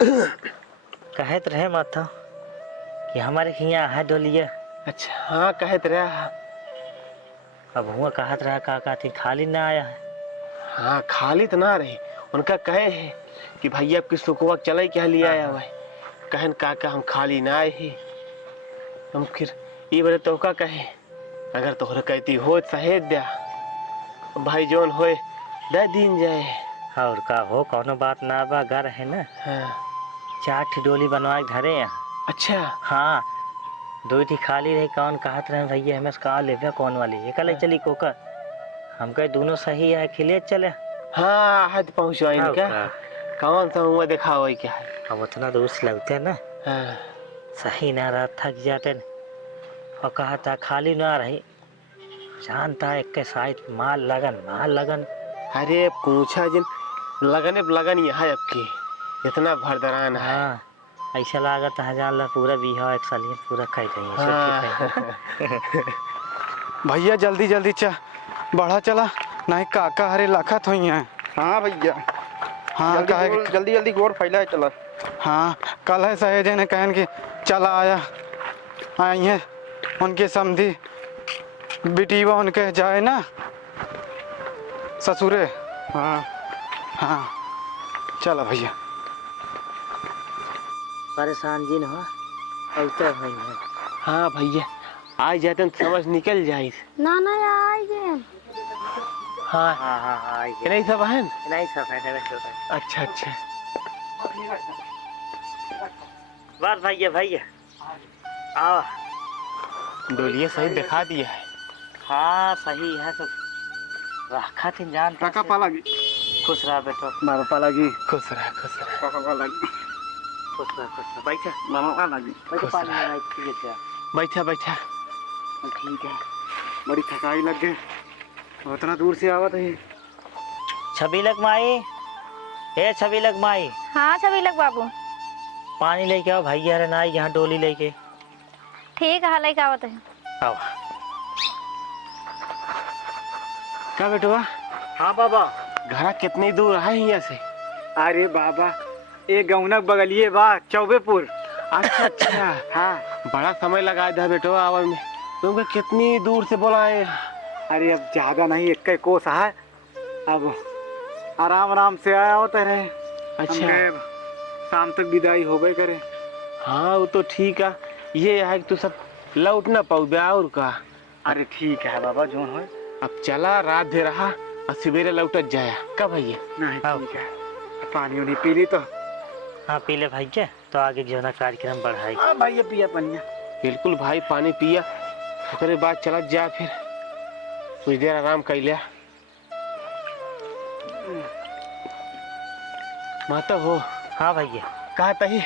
कहत रहे माता कि हमारे यहाँ है डोलिया। अच्छा हाँ कहत रहा। अब हुआ कहत रहा काका थी खाली ना आया है। हाँ खाली तो ना रही, उनका कहे है कि भैया आपकी सुखवा चले क्या लिया आया भाई। कहन काका हम खाली ना आए ही। हम फिर ये बड़े तो का कहे अगर तोहरा कहती हो सहेज दिया भाई जोन होए दे दिन जाए। और का हो कौनो बात ना बा घर है ना। हाँ। 4 ठे डोली बनवा के धरे यहाँ। अच्छा हाँ 2 थी खाली रही कौन कहत रहे भैया हमें कहा ले कौन वाली एक ले चली कोका। हम कहे दोनों सही है खिले चले। हाँ हद पहुँचवाई क्या कौन सा हुआ देखा हुआ क्या है। अब उतना दूर से लगते ना। हाँ। सही ना रहा थक जाते न। और कहा था खाली ना रही जानता है एक साइड माल लगन। अरे पूछा जिन लगन यहाँ आपकी इतना भरदरान है। हाँ ऐसा लागत है जान ला पूरा बीहा एक साल पूरा खाई रही है। हाँ। भैया जल्दी जल्दी बढ़ा चला नहीं काका हरे लाखत हुई हैं। हाँ भैया हाँ जल्दी जल्दी गोर फैला चला। हाँ कल है सहेजे ने कहन कि चला आया आई है उनके समधी बेटीवा उनके जाए ना ससुरे। हाँ हाँ चला भैया। परेशान जिन हो ऐसा भाई है। हाँ भैया आ जाते न समझ निकल जाए ना आई गए। हाँ हाँ हाँ हाँ नहीं सब है नहीं सब है। अच्छा अच्छा बात भैया आओ। डोलिया सही दिखा दिया है। हाँ सही है सब रखा थी जान काका पाला गी खुश रहा बेटो। मामा पाला गी खुश रहा काका पाला गी खुश रहा बैठा मामा पाला गी बैठो पानी में नहीं ठीक है बैठा बैठा। ठीक है। बड़ी थकाई लग गई उतना दूर से आवत है। छबीलक माई ए छबीलक माई। हाँ छबीलक बाबू पानी लेके आओ भैया रे ना यहाँ डोली लेके। ठीक है लेके आवत है। आओ। क्या बेटवा हाँ बाबा घर कितनी दूर है यहाँ से। अरे बाबा एक गौनक बगलिए बा चौबेपुर। अच्छा अच्छा हाँ बड़ा समय लगा था बेटवा आवर में तुमको कितनी दूर से बुलाए। अरे अब ज्यादा नहीं एक कोस है अब आराम से आया होता रहे। अच्छा शाम तक विदाई होबे करे। हाँ वो तो ठीक है ये है कि तू सब लौट ना पाऊ और का। अरे ठीक है बाबा जो हो अब चला रात दे रहा और सवेरे लौटत जाया कब भैया। नहीं ठीक है पानी उनी पी ली तो। हाँ पी ले भैया तो आगे जो ना कार्यक्रम बढ़ाई। हाँ भैया पिया पनिया बिल्कुल भाई पानी पिया उसके बाद चला जा फिर कुछ देर आराम कर लिया। माता हो। हाँ भैया कहा तही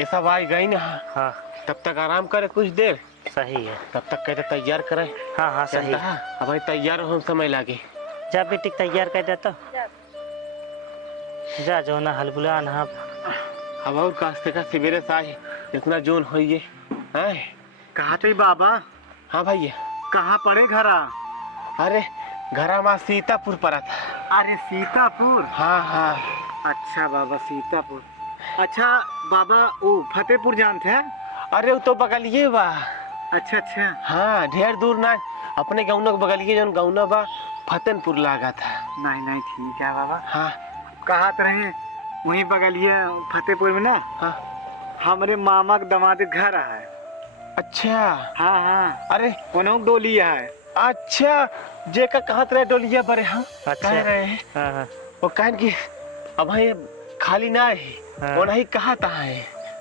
ऐसा भाई गई ना। हाँ तब तक आराम करे कुछ देर सही है। तब तक कहते तैयार करे। हाँ हाँ सही है। अब भाई तैयार हो समय लागे जा बेटी तैयार कर देता जा जो ना हलबुला ना। अब और कास्ते का सवेरे से आए इतना जोन हो ये है। कहा तो बाबा। हाँ भैया कहाँ पड़े घरा। अरे घरा माँ सीतापुर पड़ा था। अरे सीतापुर। हाँ हाँ अच्छा बाबा सीतापुर। अच्छा बाबा वो फतेहपुर जानते हैं। अरे वो तो बगलिए बा। अच्छा अच्छा हाँ ढेर दूर ना अपने गाँव के बगलिए जो गाँव बा फतेहपुर लागा था। नहीं ठीक है बाबा। हाँ कहा तो रहे वहीं बगलिए फतेहपुर में ना। हाँ हमारे मामा का दामाद घर है। अच्छा हाँ हाँ अरे उन्होंने डोली है। अच्छा जे का कहत रहे डोलिया बड़े हम अच्छा। कह रहे हैं हाँ हाँ वो कहन की अब भाई खाली ना है हाँ। वो नहीं कहा था है।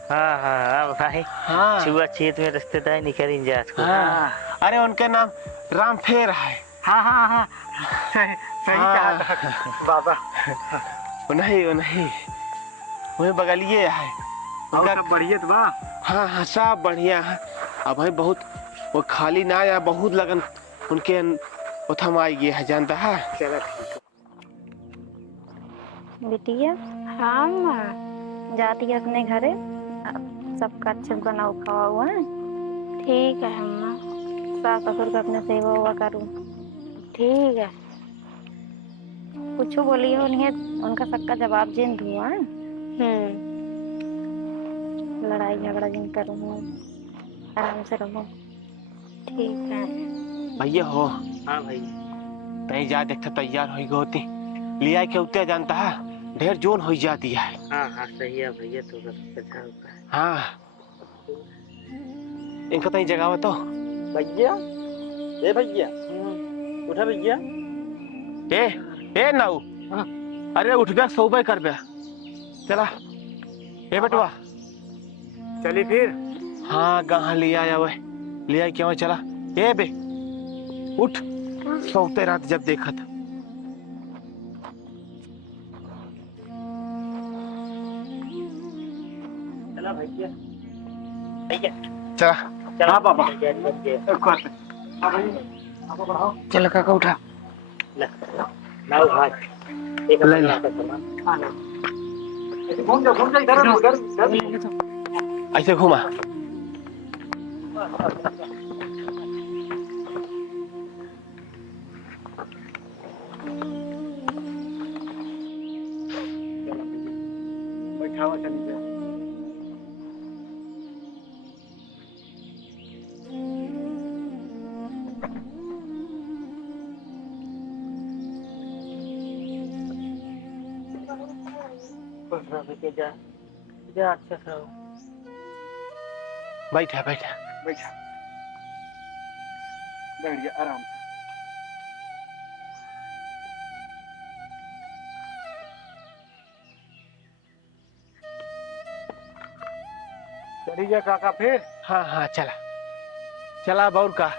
हाँ हाँ अब भाई हाँ छुआ छेत में रिश्तेदार निकल जात को। हाँ अरे उनके नाम राम फेर है। हाँ सही सही हाँ। कहा था बाबा। वो नहीं वही बगलिए है और उनका। सब बढ़िया बा। हाँ हाँ सब बढ़िया है। अब भाई बहुत वो खाली ना या बहुत लगन उनके उथम आई गए है जानता है। चलो ठीक बिटिया हाँ माँ जाती है अपने घरे सबका अच्छे बनाओ खावा हुआ है। ठीक है अम्मा सास ससुर का अपने सेवा हुआ करूँ। ठीक है कुछ बोलिए उन्हें उनका सबका जवाब जिन दूँ। लड़ाई झगड़ा जिन करूँ, आराम से रहो। ठीक है। भैया हो हाँ भाई। नहीं जा देखते तैयार हो होती लिया के उतया जानता है ढेर जोन हो जाती है। हाँ हाँ सही है भैया, तो बस अच्छा होता है। हाँ इनको तई जगह बताओ। भैया, ए भैया, उठा भैया। ए नाऊ, अरे उठ बे सो बे कर बे चला ए बेटवा। चली फिर। हाँ कहाँ लिया आया वह लिया क्यों चला ए बे उठ सोते रात जब देखा था। चला भैया। भैया चला चला। हाँ पापा। चलो काका उठा। लाओ भाई एक ले ला। घूम जा इधर उधर। ऐसे घुमा। बैठावा चली जा। जा जा अच्छा से रहो। बैठा बैठा बैठा, बैठ जा आराम से। चली जा काका फिर। हाँ हाँ चला चला बौर का।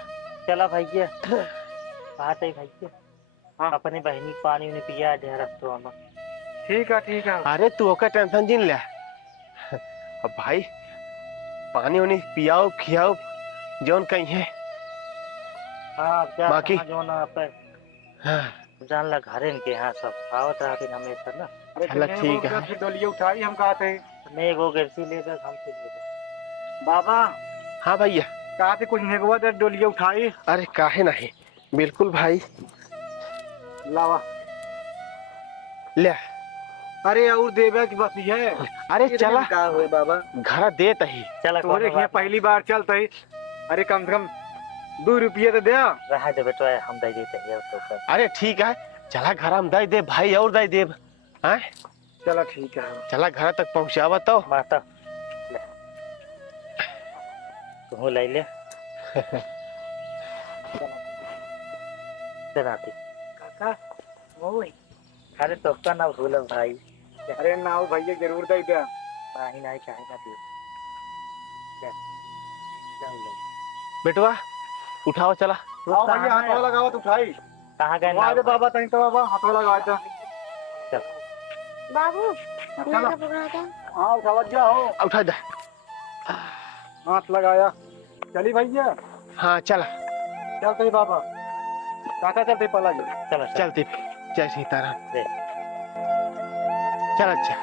चला भैया। बात है भैया। हाँ। अपने बहनी पानी उन्हें पिया दे रखो हम। ठीक है। अरे तू ओका टेंशन जिन ले। अब भाई पानी उन्हें पियाओ खियाओ जोन कहीं है। हाँ क्या बाकी? जो ना पे हाँ जान ला घरे के यहाँ सब आवत रहते हमेशा ना। अरे चला तुमने ठीक वो है। फिर डोलिये उठाई हम कहा थे। मैं वो गिरसी लेकर हम फिर लेकर। बाबा हाँ भैया। कहा थे कुछ नेगवा दे डोलिये उठाई। अरे काहे नहीं बिल्कुल भाई लावा। ले। अरे और देवे की बस है। अरे चला का हुए बाबा। घर दे तही। चला तोरे कोनो यहाँ बात पहली बार चलते ही। अरे कम से कम 2 रुपये तो दे। नहीं। रहा दे बेटा हम दे देते हैं तो कर। अरे ठीक है चला घर हम दे दे भाई और दे दे। हाँ चलो ठीक है। चला घर तक पहुँचावा तो। माता ले तू ले ले। चलाती काका ओए। अरे तो का ना भूल भाई। अरे ना हो भैया जरूर दे दे। नहीं नहीं चाहे ना दे। ले ले बेटवा उठाओ चला। आओ भैया हाथ वाला लगाओ तो उठाई। कहाँ गए वाह दे बाबा तनी तो बाबा हाथ वाला लगा दे। चल बाबू चलो हाँ उठावत जाओ। उठा दे। हाथ लगाया। चली भैया। हाँ चला चलते ही बाबा। काका चलते ही पला जी। चलो चलती जय सीताराम दे। चल अच्छा।